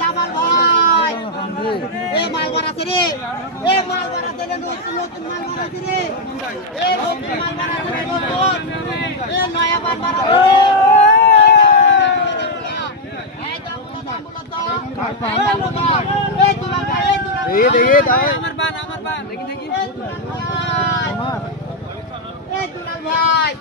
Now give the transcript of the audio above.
জামাল ভাই এ মাল বাড়াতে রে এ মাল বাড়াতে রে নতুন মাল বাড়াতে রে এ নতুন মাল বাড়াতে রে নতুন এ নয়া মাল বাড়াতে রে আমার বান দেখি এ দুলাল ভাই